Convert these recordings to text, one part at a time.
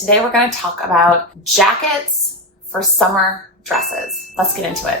Today we're going to talk about jackets for summer dresses. Let's get into it.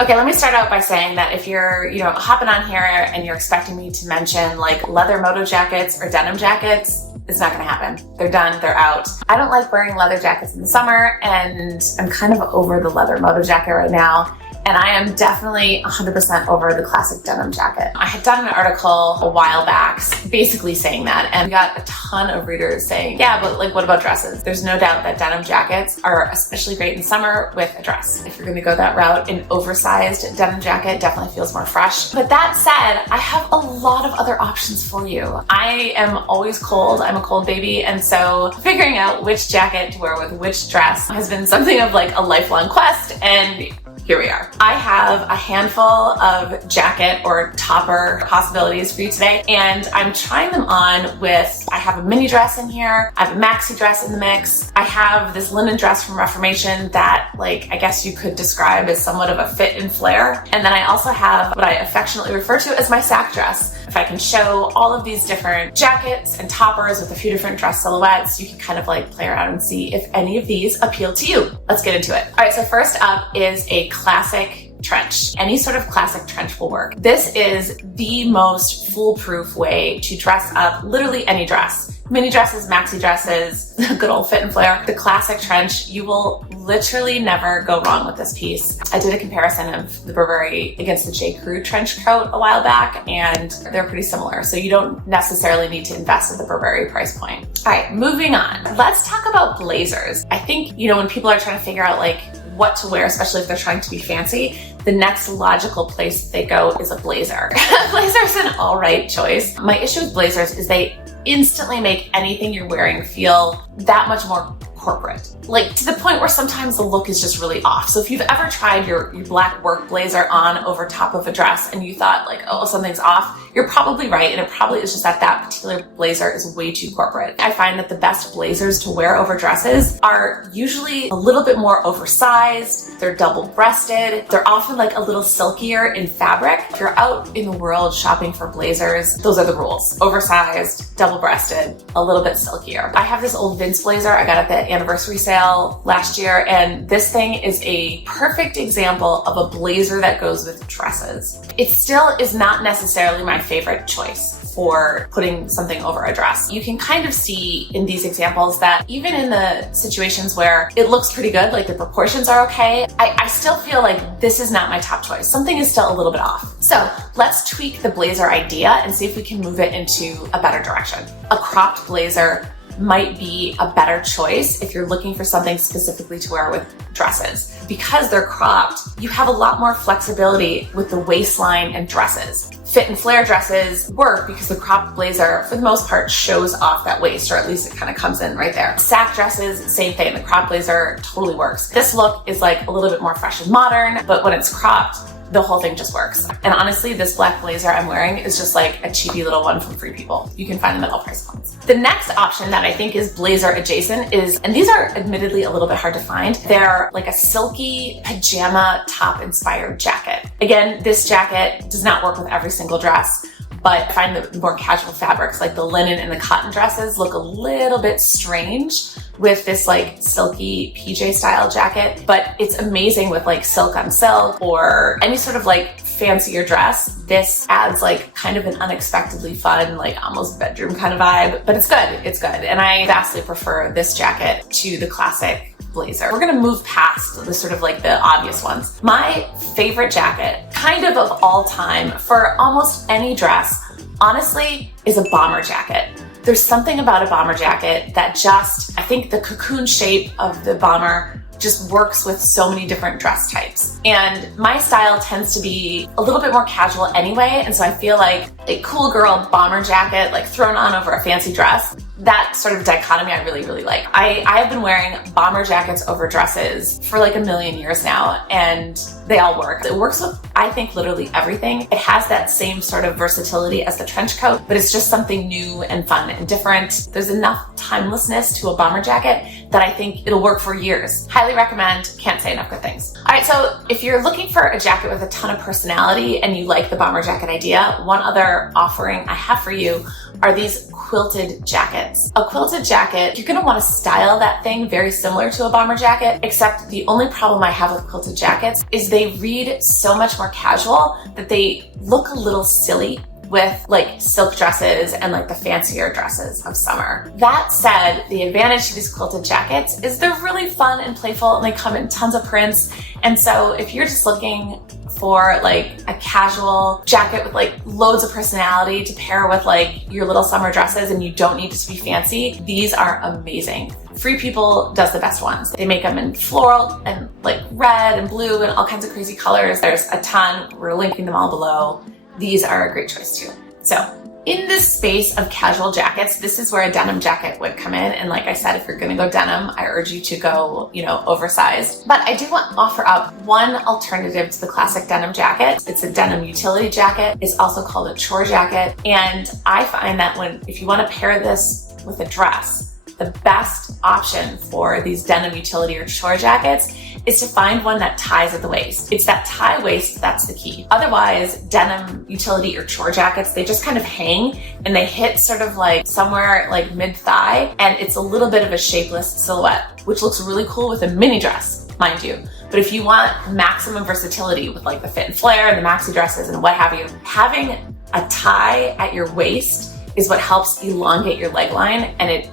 Okay, let me start out by saying that if you're, hopping on here and you're expecting me to mention like leather Moto jackets or denim jackets, it's not gonna happen. They're done, they're out. I don't like wearing leather jackets in the summer, and I'm kind of over the leather Moto jacket right now. And I am definitely 100% over the classic denim jacket. I had done an article a while back basically saying that, and we got a ton of readers saying, yeah, but like, what about dresses? There's no doubt that denim jackets are especially great in summer with a dress. If you're gonna go that route, an oversized denim jacket definitely feels more fresh. But that said, I have a lot of other options for you. I am always cold, I'm a cold baby, and so figuring out which jacket to wear with which dress has been something of like a lifelong quest, and here we are. I have a handful of jacket or topper possibilities for you today, and I'm trying them on with, I have a mini dress in here, I have a maxi dress in the mix, I have this linen dress from Reformation that, like, I guess you could describe as somewhat of a fit and flare, and then I also have what I affectionately refer to as my sack dress. If I can show all of these different jackets and toppers with a few different dress silhouettes, you can kind of like play around and see if any of these appeal to you. Let's get into it. All right, so first up is a classic trench. Any sort of classic trench will work. This is the most foolproof way to dress up literally any dress. Mini dresses, maxi dresses, good old fit and flare. The classic trench, you will literally never go wrong with this piece. I did a comparison of the Burberry against the J. Crew trench coat a while back, and they're pretty similar. So you don't necessarily need to invest at the Burberry price point. All right, moving on. Let's talk about blazers. I think, when people are trying to figure out like what to wear, especially if they're trying to be fancy, the next logical place they go is a blazer. Blazer's an all right choice. My issue with blazers is they instantly make anything you're wearing feel that much more corporate. Like, to the point where sometimes the look is just really off. So if you've ever tried your black work blazer on over top of a dress and you thought like, oh, something's off, you're probably right. And it probably is just that particular blazer is way too corporate. I find that the best blazers to wear over dresses are usually a little bit more oversized. They're double-breasted. They're often like a little silkier in fabric. If you're out in the world shopping for blazers, those are the rules. Oversized, double-breasted, a little bit silkier. I have this old Vince blazer I got at the anniversary sale last year, and this thing is a perfect example of a blazer that goes with dresses. It still is not necessarily my favorite choice for putting something over a dress. You can kind of see in these examples that even in the situations where it looks pretty good, like the proportions are okay, I still feel like this is not my top choice. Something is still a little bit off. So let's tweak the blazer idea and see if we can move it into a better direction. A cropped blazer might be a better choice if you're looking for something specifically to wear with dresses. Because they're cropped, you have a lot more flexibility with the waistline and dresses. Fit and flare dresses work because the cropped blazer, for the most part, shows off that waist, or at least it kind of comes in right there. Sack dresses, same thing. The cropped blazer totally works. This look is like a little bit more fresh and modern, but when it's cropped, the whole thing just works. And honestly, this black blazer I'm wearing is just like a cheapy little one from Free People. You can find them at all price points. The next option that I think is blazer adjacent is, and these are admittedly a little bit hard to find, they're like a silky pajama top inspired jacket. Again, this jacket does not work with every single dress, but I find the more casual fabrics like the linen and the cotton dresses look a little bit strange with this like silky PJ style jacket, but it's amazing with like silk on silk or any sort of like fancier dress. This adds like kind of an unexpectedly fun, like almost bedroom kind of vibe, but it's good. It's good. And I vastly prefer this jacket to the classic blazer. We're gonna move past the sort of like the obvious ones. My favorite jacket, kind of all time for almost any dress, honestly, is a bomber jacket. There's something about a bomber jacket that just, I think the cocoon shape of the bomber just works with so many different dress types. And my style tends to be a little bit more casual anyway, and so I feel like a cool girl bomber jacket, like thrown on over a fancy dress, that sort of dichotomy I really, really like. I have been wearing bomber jackets over dresses for like a million years now, and they all work. It works with, I think, literally everything. It has that same sort of versatility as the trench coat, but it's just something new and fun and different. There's enough timelessness to a bomber jacket that I think it'll work for years. Highly recommend, can't say enough good things. All right, so if you're looking for a jacket with a ton of personality and you like the bomber jacket idea, one other other offering I have for you are these quilted jackets. A quilted jacket, you're gonna wanna style that thing very similar to a bomber jacket, except the only problem I have with quilted jackets is they read so much more casual that they look a little silly with like silk dresses and like the fancier dresses of summer. That said, the advantage to these quilted jackets is they're really fun and playful and they come in tons of prints. And so if you're just looking for like a casual jacket with like loads of personality to pair with like your little summer dresses and you don't need it to be fancy, these are amazing. Free People does the best ones. They make them in floral and like red and blue and all kinds of crazy colors. There's a ton. We're linking them all below. These are a great choice too. So in this space of casual jackets, this is where a denim jacket would come in. And like I said, if you're gonna go denim, I urge you to go, oversized. But I do want to offer up one alternative to the classic denim jacket. It's a denim utility jacket. It's also called a chore jacket. And I find that if you want to pair this with a dress, the best option for these denim utility or chore jackets is to find one that ties at the waist. It's that tie waist that's the key. Otherwise, denim utility or chore jackets, they just kind of hang and they hit sort of like somewhere like mid-thigh, and it's a little bit of a shapeless silhouette, which looks really cool with a mini dress, mind you. But if you want maximum versatility with like the fit and flare and the maxi dresses and what have you, having a tie at your waist is what helps elongate your leg line, and it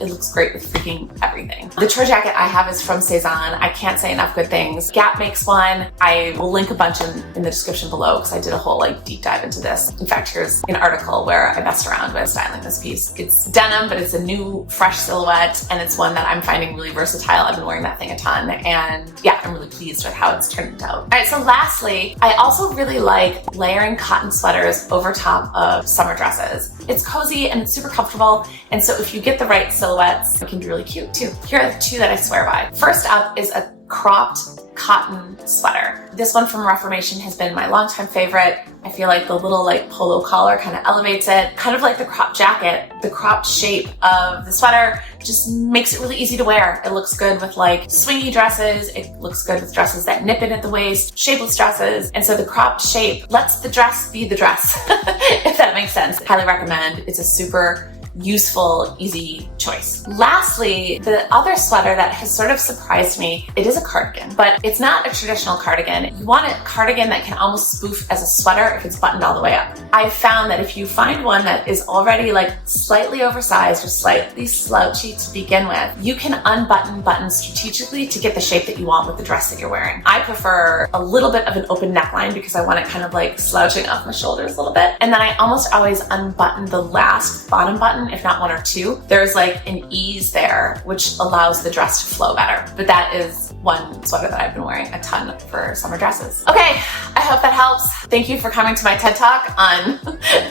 looks great with freaking everything. The chore jacket I have is from Cezanne. I can't say enough good things. Gap makes one. I will link a bunch in the description below because I did a whole like deep dive into this. In fact, here's an article where I messed around with styling this piece. It's denim, but it's a new fresh silhouette, and it's one that I'm finding really versatile. I've been wearing that thing a ton, and yeah, I'm really pleased with how it's turned out. All right, so lastly, I also really like layering cotton sweaters over top of summer dresses. It's cozy and it's super comfortable, and so if you get the right silhouettes, it can be really cute too. Here are the two that I swear by. First up is a cropped cotton sweater. This one from Reformation has been my longtime favorite. I feel like the little like polo collar kind of elevates it. Kind of like the cropped jacket, the cropped shape of the sweater just makes it really easy to wear. It looks good with like swingy dresses. It looks good with dresses that nip in at the waist, shapeless dresses. And so the cropped shape lets the dress be the dress, if that makes sense. Highly recommend. It's a super useful, easy choice. Lastly, the other sweater that has sort of surprised me, it is a cardigan, but it's not a traditional cardigan. You want a cardigan that can almost spoof as a sweater if it's buttoned all the way up. I've found that if you find one that is already like slightly oversized or slightly slouchy to begin with, you can unbutton buttons strategically to get the shape that you want with the dress that you're wearing. I prefer a little bit of an open neckline because I want it kind of like slouching off my shoulders a little bit. And then I almost always unbutton the last bottom button, if not one or two. There's like an ease there, which allows the dress to flow better. But that is one sweater that I've been wearing a ton for summer dresses. Okay, I hope that helps. Thank you for coming to my TED Talk on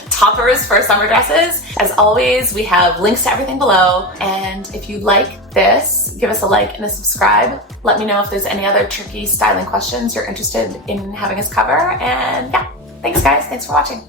toppers for summer dresses. As always, we have links to everything below. And if you like this, give us a like and a subscribe. Let me know if there's any other tricky styling questions you're interested in having us cover. And yeah, thanks guys, thanks for watching.